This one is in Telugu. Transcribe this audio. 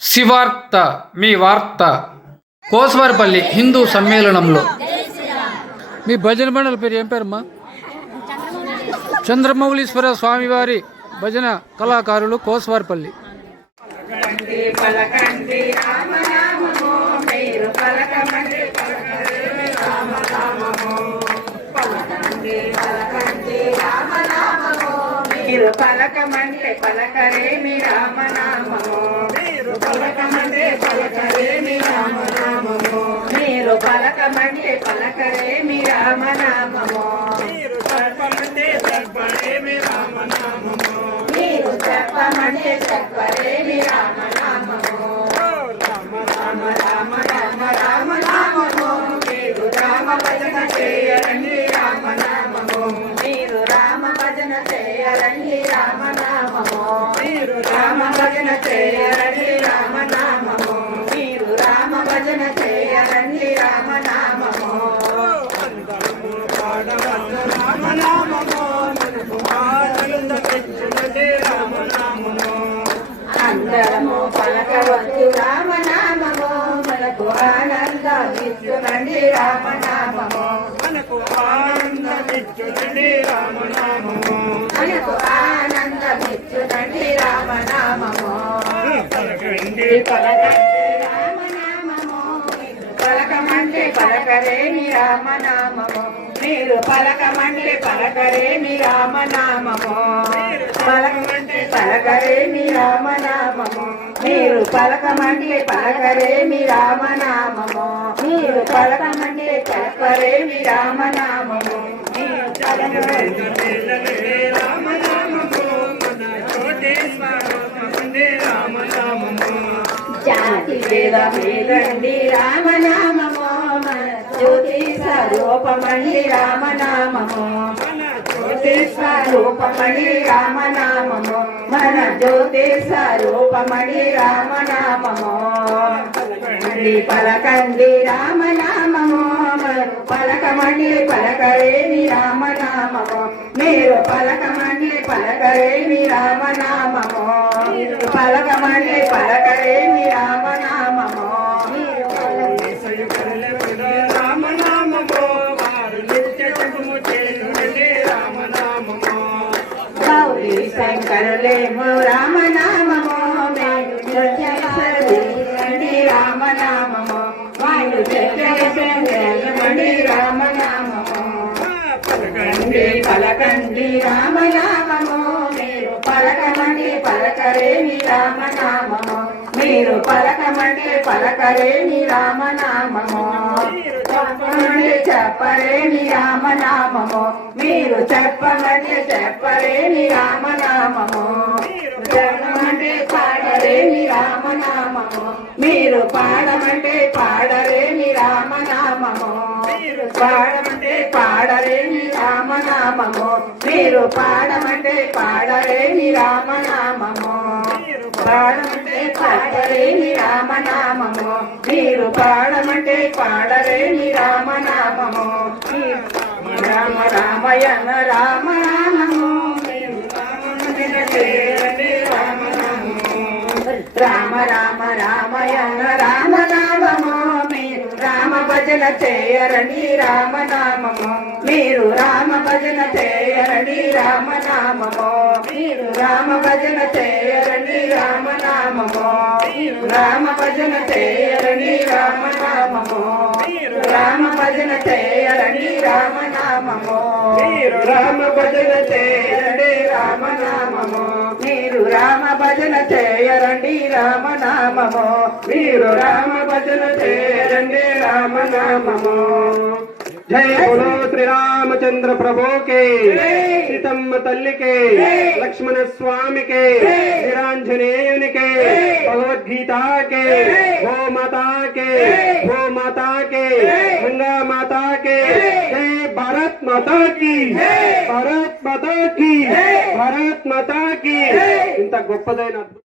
శివార్త మీ వార్త కోస్వారిపల్లి హిందూ సమ్మేళనంలో మీ భజన మండలి పేరు ఏం పేరమ్మా? చంద్రమౌళీశ్వర స్వామివారి భజన కళాకారులు కోస్వారిపల్లి. పలకమంటే పలకరేమి రామనామము, మీరు పలకమంటే పలకరేమి రామనామము, మీరు పలకమంటే పలకరేమి రామనామము, మీరు చెప్పమంటే చెప్పరేమి రామనామము, మీరు చెప్పమంటే చెప్పరేమి రామనామము, రామ రామ రామ రామ రామ నామము, మీరు రామ భజన చేయరండి రామనామము, మీరు రామ భజన చేయరండి రామనామము, మీరు రామ భజన చేయరండి రామనామము, మీరు రామ భజన చేయరండి రామనామము, అందరము పాడవద్దు రామనామము, మనకు ఆనంద తెచ్చునది రామనామము, అందరము పలకవద్దు రామనామము, మనకు ఆనందమిచ్చునండి రామనామము, మనకు ఆనందమిచ్చునండి రామనామము, మనకు ఆనందమిచ్చునండి రామనామము, పలకండి పలకండి రామనామము, పలకమంటే పలకరేమి రామనామము, మీరు పలకమంటే పలకరేమి రామనామము, పలకమంటే పలకరేమి రామనామము, మీరు పలకమంటే పలకరేమి రామనామము, మీరు పలకమంటే పలకరేమి రామనామము, మీరు రామనామము, మన కోటేశ్వరముందే రామనామము, జాతి వేదమేదండి రామనామము, మన జ్యోతి స్వరూపమండి రామనామము, మన జ్యోతి స్వరూపమణి రామనామము, మన జ్యోతి స్వరూపమణి రామనామము, పలకండి రామనామము, పలకమండి పలకరేమి రామనామము, మీరు పలకమండి పలకరేమి రామనామము, పలకమండి పలకరేమి రామనామము, రామనామము, వారు నిత్యము చేయునండి రామనామము, గౌరీ శంకరులేమో రామనామము, నిత్యమండి రామనామము, వారు నిత్యమండి రామనామము, పలకండి పలకండి రామనామము, మీరు పలకమండి పలకరేమి రామనామము, మీరు పలకమంటే పలకరేమి రామనామము, చెప్పమంటే చెప్పరేమి రామనామము, మీరు చెప్పమంటే చెప్పరేమి రామనామము, చెప్పమంటే పాడరేమి రామనామము, మీరు పాడమంటే పాడరేమి రామనామము, పాడమంటే పాడరేమి రామనామము, మీరు పాడమంటే పాడరేమి రామనామము, పాడమంటే పాడరేమి రామనామము, మీరు పాడమంటే పాడరేమి రామనామము, రామ రామయన రామనామము, రామ రామ రామయన రామనామము, మీరు రామ భజన చేయరండి రామనామము, మీరు రామ భజన చేయరండి రామనామము, మీరు రామ భజన చేయరండి రామనామము, రామ భజన చేయరండి రామనామము, రామ భజన చేయరండి రామనామము, మీరు రామ భజన చేయరండి రామనామము, మీరు రామ భజన చేయరండి రామనామము, మీరు రామ భజన చేయరండి రామనామము. जय बोलो श्री रामचंद्र प्रभु के, सीतम्म तल्ली के, लक्ष्मण स्वामी के, निरांजनेयुनि के, भगवद गीता के, गो माता के, गो माता के, गंगा माता के, जय भारत माता की, भारत माता की, भारत माता की. इंत गोप्पदैన